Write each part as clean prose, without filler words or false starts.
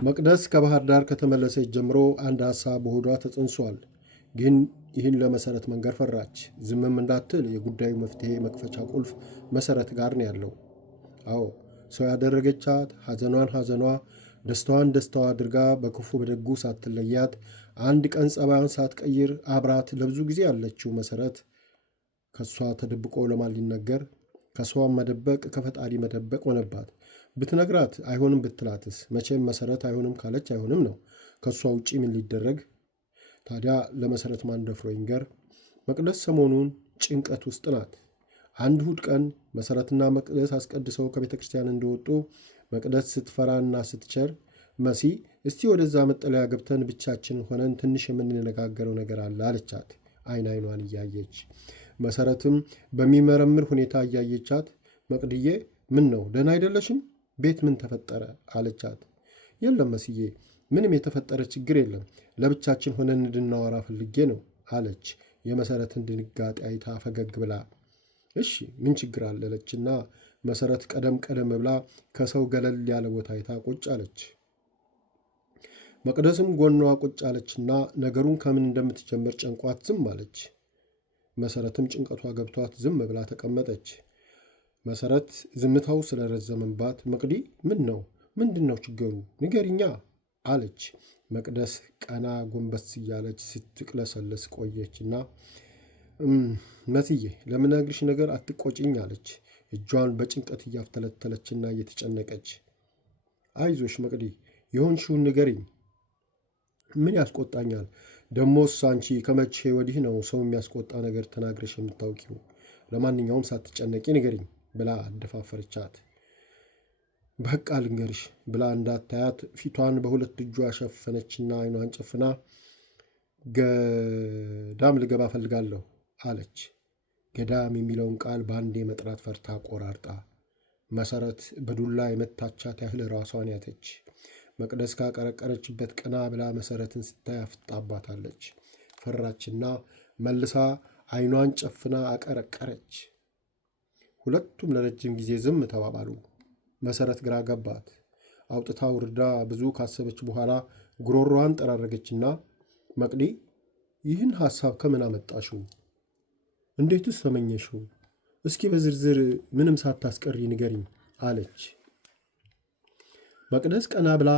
መቅደስ ከባህር ዳር ከተመለሰች ጀምሮ አንድ ሐሳብ በሆዷ ተጽንሷል። ግን ይህን ለመሰረት መንገር ፈራች። ዝምም እንዳትል የጉዳዩ መፍትሄ መክፈቻ ቁልፍ መሰረት ጋር ነው ያለው። አዎ ሰው ያደረገቻት ሐዘኗ፣ ደስታዋን ደስታዋ አድርጋ በክፉ በደጉ ሳትለያት አንድ ቀን ጸባዩን ሳትቀይር አብራት ለብዙ ጊዜ ያለችው መሰረት ከእሷ ተደብቆ ለማን ሊነገር? ከሰዋም መደበቅ ከፈጣሪ መደበቅ ሆነባት። ብትነግራት አይሆንም ብትላትስ? መቼም መሰረት አይሆንም ካለች አይሆንም ነው። ከእሷ ውጪ ምን ሊደረግ? ታዲያ ለመሰረት ማን ደፍሮ ይንገር? መቅደስ ሰሞኑን ጭንቀት ውስጥ ናት። አንድ እሑድ ቀን መሰረትና መቅደስ አስቀድሰው ከቤተ ክርስቲያን እንደወጡ መቅደስ ስትፈራና ስትቸር መሲ እስቲ ወደዛ መጠለያ ገብተን ብቻችን ሆነን ትንሽ የምንነጋገረው ነገር አለ አለቻት፣ አይን አይኗን እያየች። መሰረትም በሚመረምር ሁኔታ እያየቻት መቅድዬ ምን ነው ደህና አይደለሽም? ቤት ምን ተፈጠረ አለቻት። የለም መስዬ፣ ምንም የተፈጠረ ችግር የለም፣ ለብቻችን ሆነን እንድናወራ ፈልጌ ነው አለች። የመሰረትን ድንጋጤ አይታ ፈገግ ብላ እሺ ምን ችግር አለለችና መሰረት ቀደም ብላ ከሰው ገለል ያለ ቦታ አይታ ቁጭ አለች። መቅደስም ጎኗ ቁጭ አለችና ነገሩን ከምን እንደምትጀምር ጨንቋት ዝም አለች። መሰረትም ጭንቀቷ ገብቷት ዝም ብላ ተቀመጠች። መሰረት ዝምታው ስለረዘመባት መቅዲ ምንድን ነው ችግሩ ንገሪኛ አለች። መቅደስ ቀና ጎንበስ እያለች ስትቅለሰለስ ቆየችና መስዬ ለምነግርሽ ነገር አትቆጭኝ አለች፣ እጇን በጭንቀት እያፍተለተለችና እየተጨነቀች። አይዞሽ መቅዲ የሆንሽውን ንገሪኝ። ምን ያስቆጣኛል? ደሞስ አንቺ ከመቼ ወዲህ ነው ሰው የሚያስቆጣ ነገር ተናግረሽ የምታውቂው? ለማንኛውም ሳትጨነቂ ንገሪኝ ብላ አደፋፈረቻት። በቃ ልንገርሽ ብላ እንዳታያት ፊቷን በሁለት እጇ ሸፈነችና አይኗን ጨፍና ገዳም ልገባ ፈልጋለሁ አለች። ገዳም የሚለውን ቃል በአንዴ መጥራት ፈርታ ቆራርጣ መሰረት በዱላ የመታቻት ያህል ራሷን ያተች። መቅደስ ካቀረቀረችበት ቀና ብላ መሰረትን ስታይ አፍጣባታለች። ፈራችና መልሳ አይኗን ጨፍና አቀረቀረች። ሁለቱም ለረጅም ጊዜ ዝም ተባባሉ። መሰረት ግራ ገባት። አውጥታ ውርዳ ብዙ ካሰበች በኋላ ጉሮሮዋን ጠራረገችና መቅዲ ይህን ሐሳብ ከምን አመጣሽው? እንዴትስ ተመኘሽው? እስኪ በዝርዝር ምንም ሳታስቀሪ ንገሪኝ አለች። መቅደስ ቀና ብላ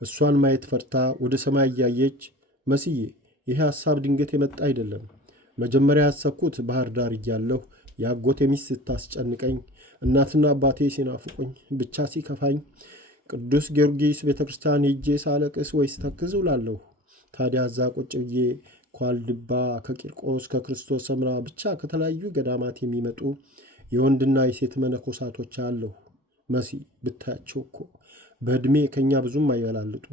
እሷን ማየት ፈርታ ወደ ሰማይ እያየች መስዬ ይህ ሐሳብ ድንገት የመጣ አይደለም። መጀመሪያ ያሰብኩት ባህር ዳር እያለሁ የአጎቴ ሚስት ስታስጨንቀኝ፣ እናትና አባቴ ሲናፍቁኝ፣ ብቻ ሲከፋኝ ቅዱስ ጊዮርጊስ ቤተ ክርስቲያን ሄጄ ሳለቅስ ወይስ ተክዝ ውላለሁ። ታዲያ እዛ ቁጭ ብዬ ኳልድባ፣ ከቂርቆስ፣ ከክርስቶስ ሰምራ ብቻ ከተለያዩ ገዳማት የሚመጡ የወንድና የሴት መነኮሳቶች አለሁ። መሲ ብታያቸው እኮ በዕድሜ ከኛ ብዙም አይበላልጡ።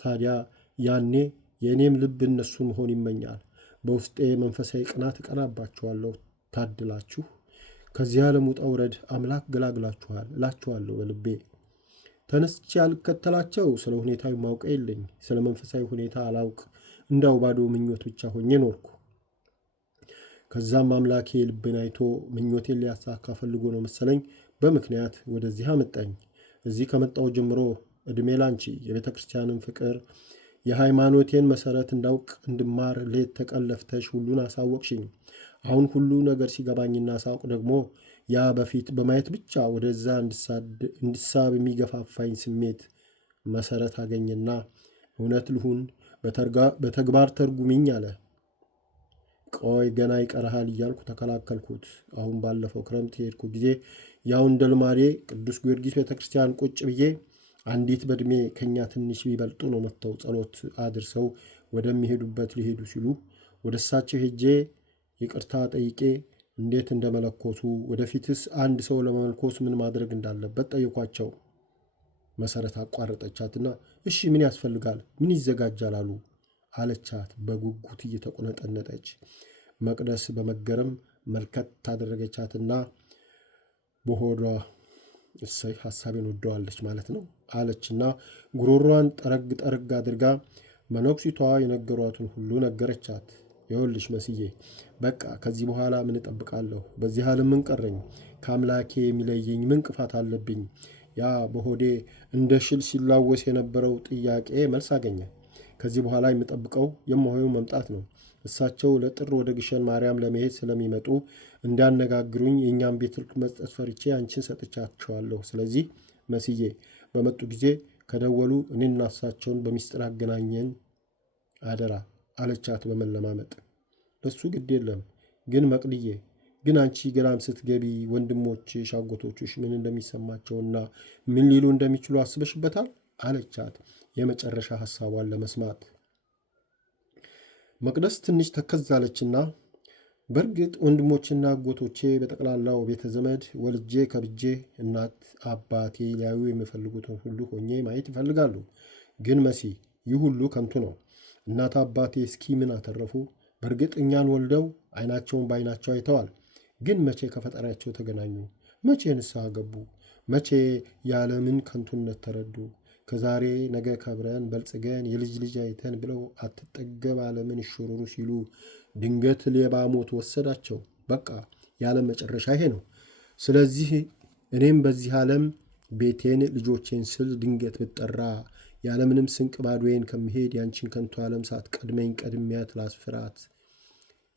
ታዲያ ያኔ የእኔም ልብ እነሱን መሆን ይመኛል። በውስጤ መንፈሳዊ ቅናት እቀናባችኋለሁ። ታድላችሁ፣ ከዚህ ዓለም ውጣ ውረድ አምላክ ገላግላችኋል እላችኋለሁ በልቤ። ተነስቼ ያልከተላቸው ስለ ሁኔታዊ ማውቀ የለኝ፣ ስለ መንፈሳዊ ሁኔታ አላውቅ፣ እንዳው ባዶ ምኞት ብቻ ሆኜ ኖርኩ። ከዛም አምላኬ ልብን አይቶ ምኞቴን ሊያሳካ ፈልጎ ነው መሰለኝ በምክንያት ወደዚህ አመጣኝ። እዚህ ከመጣው ጀምሮ ዕድሜ ላንቺ የቤተ ክርስቲያንን ፍቅር፣ የሃይማኖቴን መሰረት እንዳውቅ እንድማር ሌት ተቀለፍተሽ ሁሉን አሳወቅሽኝ። አሁን ሁሉ ነገር ሲገባኝና ሳውቅ ደግሞ ያ በፊት በማየት ብቻ ወደዛ እንድሳብ የሚገፋፋኝ ስሜት መሰረት አገኘና እውነት ልሁን በተግባር ተርጉሚኝ አለ። ቆይ ገና ይቀርሃል እያልኩ ተከላከልኩት። አሁን ባለፈው ክረምት የሄድኩ ጊዜ ያው እንደ ልማዴ ቅዱስ ጊዮርጊስ ቤተክርስቲያን ቁጭ ብዬ አንዲት በዕድሜ ከኛ ትንሽ ቢበልጡ ነው መጥተው ጸሎት አድርሰው ወደሚሄዱበት ሊሄዱ ሲሉ ወደ እሳቸው ሄጄ ይቅርታ ጠይቄ እንዴት እንደመለኮቱ ወደፊትስ አንድ ሰው ለመመልኮስ ምን ማድረግ እንዳለበት ጠይኳቸው። መሰረት አቋረጠቻትና እሺ ምን ያስፈልጋል? ምን ይዘጋጃል አሉ አለቻት በጉጉት እየተቆነጠነጠች። መቅደስ በመገረም መልከት ታደረገቻትና በሆዷ እሰይ ሐሳቤን ወደዋለች ማለት ነው አለችና ጉሮሯን ጠረግ አድርጋ መነኩሲቷ የነገሯትን ሁሉ ነገረቻት። ይኸውልሽ መስዬ በቃ ከዚህ በኋላ ምን እጠብቃለሁ? በዚህ ዓለም ምን ቀረኝ? ከአምላኬ የሚለየኝ ምን ቅፋት አለብኝ? ያ በሆዴ እንደ ሽል ሲላወስ የነበረው ጥያቄ መልስ አገኘ። ከዚህ በኋላ የምጠብቀው የማሆየው መምጣት ነው። እሳቸው ለጥር ወደ ግሸን ማርያም ለመሄድ ስለሚመጡ እንዲያነጋግሩኝ የእኛም ቤት መስጠት ፈርቼ አንቺን ሰጥቻቸዋለሁ። ስለዚህ መስዬ በመጡ ጊዜ ከደወሉ እኔና እሳቸውን በሚስጥር አገናኘን አደራ አለቻት በመለማመጥ። ለሱ ግድ የለም ግን መቅድዬ፣ ግን አንቺ ገዳም ስትገቢ ወንድሞችሽ አጎቶችሽ ምን እንደሚሰማቸውና ምን ሊሉ እንደሚችሉ አስበሽበታል? አለቻት የመጨረሻ ሐሳቧን ለመስማት። መቅደስ ትንሽ ተከዛለችና በእርግጥ ወንድሞችና አጎቶቼ በጠቅላላው ቤተ ዘመድ ወልጄ ከብጄ እናት አባቴ ሊያዩ የሚፈልጉትን ሁሉ ሆኜ ማየት ይፈልጋሉ። ግን መሲ፣ ይህ ሁሉ ከንቱ ነው። እናት አባቴ እስኪ ምን አተረፉ? በእርግጥ እኛን ወልደው ዓይናቸውን በዓይናቸው አይተዋል። ግን መቼ ከፈጣሪያቸው ተገናኙ? መቼ ንስሐ ገቡ? መቼ የዓለምን ከንቱነት ተረዱ? ከዛሬ ነገ ከብረን በልጽገን የልጅ ልጅ አይተን ብለው አትጠገብ ዓለምን ይሾሩሩ ሲሉ ድንገት ሌባ ሞት ወሰዳቸው። በቃ የዓለም መጨረሻ ይሄ ነው። ስለዚህ እኔም በዚህ ዓለም ቤቴን ልጆቼን ስል ድንገት ብጠራ ያለምንም ስንቅ ባዶዬን ከሚሄድ ያንቺን ከንቱ ዓለም ሳትቀድመኝ ቀድሚያት ላስፍራት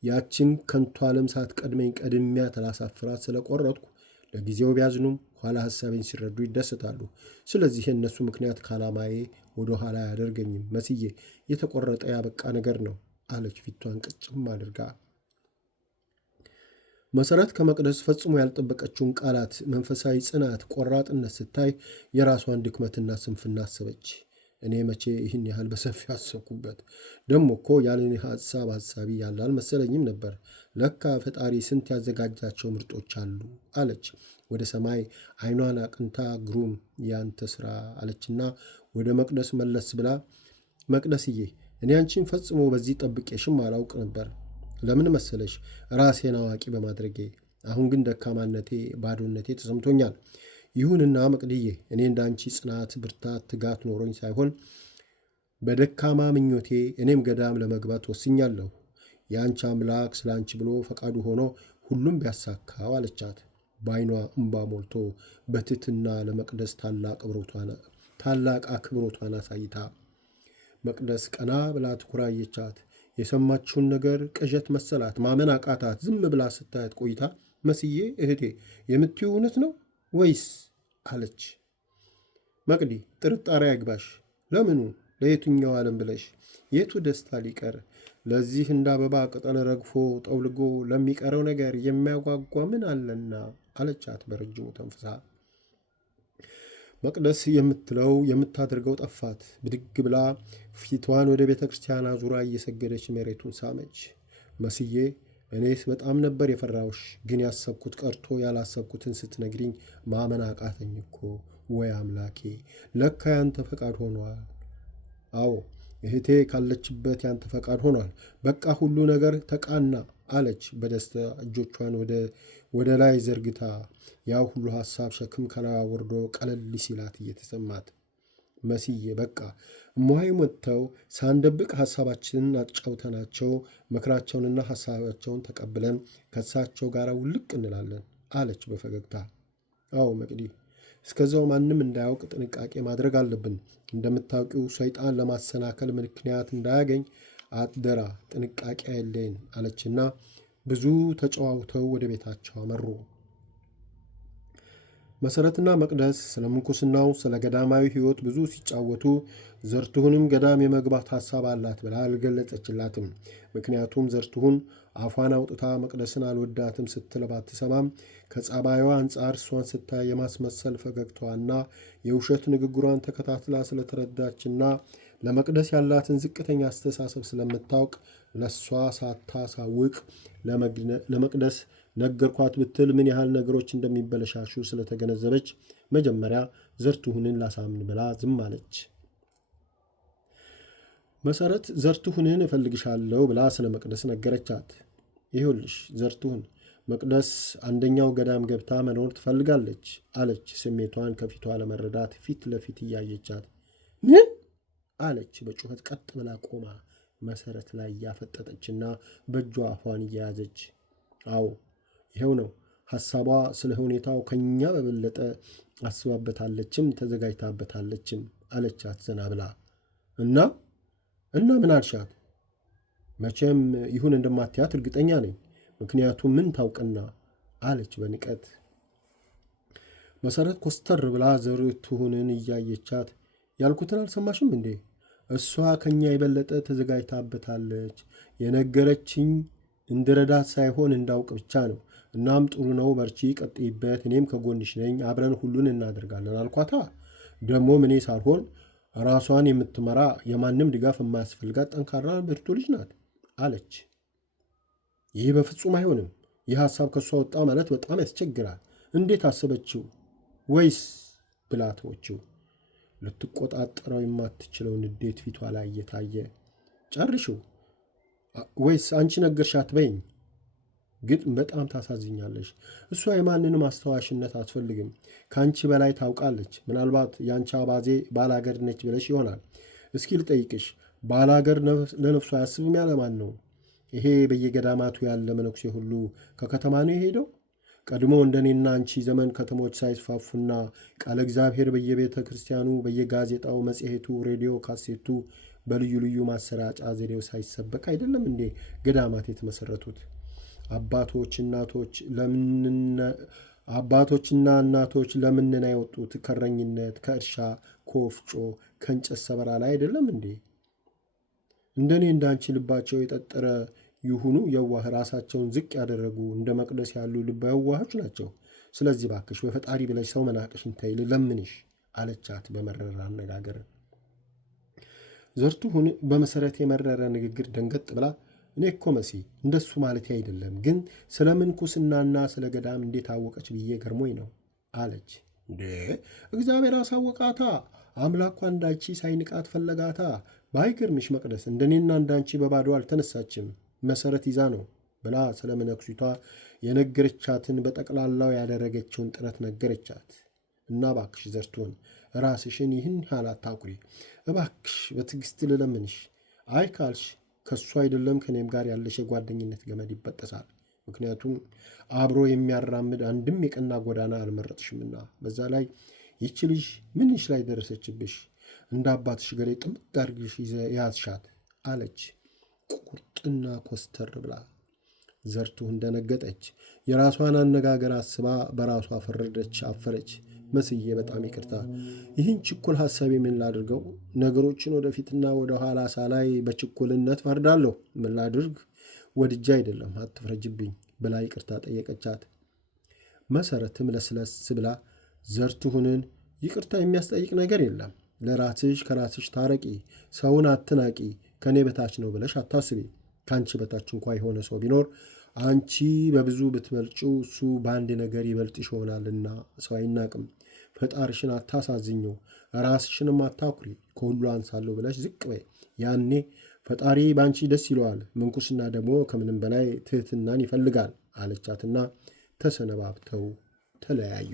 ያችን ከንቱ ዓለም ሳትቀድመኝ ቀድሚያት ላሳፍራት ስለቆረጥኩ ለጊዜው ቢያዝኑም ኋላ ሐሳቤን ሲረዱ ይደሰታሉ። ስለዚህ የእነሱ ምክንያት ከዓላማዬ ወደ ኋላ አያደርገኝም። መስዬ የተቆረጠ ያበቃ ነገር ነው አለች ፊቷን ቅጭም አድርጋ። መሰረት ከመቅደስ ፈጽሞ ያልጠበቀችውን ቃላት፣ መንፈሳዊ ጽናት፣ ቆራጥነት ስታይ የራሷን ድክመትና ስንፍና አሰበች። እኔ መቼ ይህን ያህል በሰፊው አሰብኩበት? ደሞ እኮ ያለን ሐሳቢ ያለ አልመሰለኝም ነበር። ለካ ፈጣሪ ስንት ያዘጋጃቸው ምርጦች አሉ አለች ወደ ሰማይ ዓይኗን አቅንታ። ግሩም ያንተ ሥራ አለችና ወደ መቅደስ መለስ ብላ፣ መቅደስዬ፣ እኔ አንቺን ፈጽሞ በዚህ ጠብቄሽም አላውቅ ነበር። ለምን መሰለሽ? ራሴን አዋቂ በማድረጌ። አሁን ግን ደካማነቴ፣ ባዶነቴ ተሰምቶኛል። ይሁንና መቅድዬ፣ እኔ እንዳንቺ ጽናት፣ ብርታት፣ ትጋት ኖሮኝ ሳይሆን በደካማ ምኞቴ እኔም ገዳም ለመግባት ወስኛለሁ። የአንቺ አምላክ ስለ አንቺ ብሎ ፈቃዱ ሆኖ ሁሉም ቢያሳካው አለቻት በዓይኗ እምባ ሞልቶ በትሕትና ለመቅደስ ታላቅ አክብሮቷን አሳይታ። መቅደስ ቀና ብላ ትኩራ አየቻት። የሰማችውን ነገር ቅዠት መሰላት፣ ማመን አቃታት። ዝም ብላ ስታያት ቆይታ መስዬ እህቴ፣ የምትይው እውነት ነው ወይስ አለች። መቅዲ፣ ጥርጣሬ አይግባሽ። ለምኑ? ለየትኛው ዓለም ብለሽ? የቱ ደስታ ሊቀር? ለዚህ እንደ አበባ ቅጠል ረግፎ ጠውልጎ ለሚቀረው ነገር የሚያጓጓ ምን አለና አለቻት በረጅሙ ተንፍሳ። መቅደስ የምትለው የምታደርገው ጠፋት። ብድግ ብላ ፊቷን ወደ ቤተ ክርስቲያን አዙራ እየሰገደች መሬቱን ሳመች። መስዬ፣ እኔስ በጣም ነበር የፈራውሽ፣ ግን ያሰብኩት ቀርቶ ያላሰብኩትን ስትነግሪኝ ማመን አቃተኝ እኮ። ወይ አምላኬ፣ ለካ ያንተ ፈቃድ ሆኗል። አዎ እህቴ፣ ካለችበት ያንተ ፈቃድ ሆኗል። በቃ ሁሉ ነገር ተቃና አለች በደስታ እጆቿን ወደ ላይ ዘርግታ። ያው ሁሉ ሐሳብ ሸክም ከላዋ ወርዶ ቀለል ሲላት እየተሰማት። መስዬ፣ በቃ እማሆይ መጥተው ሳንደብቅ ሐሳባችንን አጫውተናቸው ምክራቸውንና ሐሳባቸውን ተቀብለን ከእሳቸው ጋር ውልቅ እንላለን አለች በፈገግታ። አዎ መቅዲ፣ እስከዛው ማንም እንዳያውቅ ጥንቃቄ ማድረግ አለብን። እንደምታውቂው ሰይጣን ለማሰናከል ምክንያት እንዳያገኝ አደራ ጥንቃቄ አይለየን አለችና ብዙ ተጨዋውተው ወደ ቤታቸው አመሩ። መሰረትና መቅደስ ስለ ምንኩስናው፣ ስለ ገዳማዊ ሕይወት ብዙ ሲጫወቱ ዘርቱሁንም ገዳም የመግባት ሐሳብ አላት ብላ አልገለጸችላትም። ምክንያቱም ዘርቱሁን አፏን አውጥታ መቅደስን አልወዳትም ስትል ባትሰማም ከጸባዩዋ አንጻር እሷን ስታይ የማስመሰል ፈገግታዋና የውሸት ንግግሯን ተከታትላ ስለተረዳችና ለመቅደስ ያላትን ዝቅተኛ አስተሳሰብ ስለምታውቅ ለእሷ ሳታሳውቅ ለመቅደስ ነገርኳት ብትል ምን ያህል ነገሮች እንደሚበለሻሹ ስለተገነዘበች መጀመሪያ ዘርቱሁንን ላሳምን ብላ ዝም አለች። መሰረት ዘርቱሁንን እፈልግሻለሁ ብላ ስለ መቅደስ ነገረቻት። ይሁልሽ ዘርቱሁን፣ መቅደስ አንደኛው ገዳም ገብታ መኖር ትፈልጋለች አለች ስሜቷን ከፊቷ ለመረዳት ፊት ለፊት እያየቻት። ምን አለች በጩኸት ቀጥ ብላ ቆማ መሰረት ላይ እያፈጠጠችና በእጇ አፏን እየያዘች። አዎ ይኸው ነው ሐሳቧ ስለ ሁኔታው ከኛ በበለጠ አስባበታለችም ተዘጋጅታበታለችም አለቻት ዘና ብላ። እና ምን አልሻት? መቼም ይሁን እንደማትያት እርግጠኛ ነኝ። ምክንያቱም ምን ታውቅና አለች በንቀት። መሰረት ኮስተር ብላ ዘሪቱንን እያየቻት ያልኩትን አልሰማሽም እንዴ? እሷ ከኛ የበለጠ ተዘጋጅታበታለች። የነገረችኝ እንድረዳት ሳይሆን እንዳውቅ ብቻ ነው። እናም ጥሩ ነው፣ በርቺ፣ ቀጥይበት፣ እኔም ከጎንሽ ነኝ፣ አብረን ሁሉን እናደርጋለን አልኳታ። ደግሞ እኔ ሳልሆን ራሷን የምትመራ የማንም ድጋፍ የማያስፈልጋት ጠንካራ ብርቱ ልጅ ናት አለች። ይህ በፍጹም አይሆንም። ይህ ሐሳብ ከእሷ ወጣ ማለት በጣም ያስቸግራል። እንዴት አሰበችው? ወይስ ብላቶችው ልትቆጣጠረው የማትችለው ንዴት ፊቷ ላይ እየታየ ጨርሽው ወይስ አንቺ ነገርሻት በይኝ። ግን በጣም ታሳዝኛለሽ። እሷ የማንንም አስተዋሽነት አትፈልግም። ከአንቺ በላይ ታውቃለች። ምናልባት የአንቺ አባዜ ባላገር ነች ብለሽ ይሆናል። እስኪ ልጠይቅሽ፣ ባላገር ለነፍሱ አያስብም ያለማን ነው? ይሄ በየገዳማቱ ያለ መነኩሴ ሁሉ ከከተማ ነው የሄደው? ቀድሞ እንደኔና አንቺ ዘመን ከተሞች ሳይስፋፉና ቃለ እግዚአብሔር በየቤተ ክርስቲያኑ፣ በየጋዜጣው፣ መጽሔቱ፣ ሬዲዮ ካሴቱ፣ በልዩ ልዩ ማሰራጫ ዘዴው ሳይሰበክ አይደለም እንዴ ገዳማት የተመሰረቱት? አባቶችና እናቶች ለምንና የወጡት ከእረኝነት፣ ከእርሻ፣ ከወፍጮ፣ ከእንጨት ሰበራ ላይ አይደለም እንዴ? እንደኔ እንዳንቺ ልባቸው የጠጠረ ይሁኑ የዋህ ራሳቸውን ዝቅ ያደረጉ እንደ መቅደስ ያሉ ልበ የዋሆች ናቸው። ስለዚህ ባክሽ በፈጣሪ ብለሽ ሰው መናቅሽን ተይ ልለምንሽ አለቻት በመረረ አነጋገር። ዘርቱሁን በመሰረት የመረረ ንግግር ደንገጥ ብላ እኔ እኮ መሲ እንደሱ ማለት አይደለም፣ ግን ስለ ምንኩስናና ስለ ገዳም እንዴት አወቀች ብዬ ገርሞኝ ነው አለች። እንዴ እግዚአብሔር አሳወቃታ። አምላኳ እንዳንቺ ሳይንቃት ፈለጋታ። ባይገርምሽ መቅደስ እንደኔና እንዳንቺ በባዶ አልተነሳችም፣ መሰረት ይዛ ነው ብላ ስለ መነኩሲቷ የነገረቻትን በጠቅላላው ያደረገችውን ጥረት ነገረቻት። እና እባክሽ ዘርቱን ራስሽን ይህን ያህል አታኩሪ። እባክሽ በትዕግስት ልለምንሽ። አይ ካልሽ ከእሱ አይደለም ከኔም ጋር ያለሽ የጓደኝነት ገመድ ይበጠሳል። ምክንያቱም አብሮ የሚያራምድ አንድም የቀና ጎዳና አልመረጥሽምና። በዛ ላይ ይቺ ልጅ ምንሽ ላይ ደረሰችብሽ? እንደ አባትሽ ገሬ ጥምጥ አድርግሽ ያዝሻት አለች ቁርጥና ኮስተር ብላ። ዘርቱን ደነገጠች። የራሷን አነጋገር አስባ በራሷ ፈረደች፣ አፈረች። መስዬ በጣም ይቅርታ፣ ይህን ችኩል ሐሳብ ምን ላድርገው? ነገሮችን ወደፊትና ወደ ኋላ ሳላይ በችኩልነት ፈርዳለሁ። ምን ላድርግ? ወድጄ አይደለም፣ አትፍረጅብኝ ብላ ይቅርታ ጠየቀቻት። መሰረትም ለስለስ ብላ ዘርቱሁንን ይቅርታ የሚያስጠይቅ ነገር የለም፣ ለራስሽ ከራስሽ ታረቂ፣ ሰውን አትናቂ፣ ከእኔ በታች ነው ብለሽ አታስቢ። ከአንቺ በታች እንኳ የሆነ ሰው ቢኖር አንቺ በብዙ ብትበልጪው እሱ በአንድ ነገር ይበልጥሽ ይሆናልና ሰው አይናቅም። ፈጣሪሽን አታሳዝኘው፣ ራስሽንም አታኩሪ። ከሁሉ አንሳለሁ ብለሽ ዝቅ በይ። ያኔ ፈጣሪ በአንቺ ደስ ይለዋል። ምንኩስና ደግሞ ከምንም በላይ ትህትናን ይፈልጋል አለቻትና ተሰነባብተው ተለያዩ።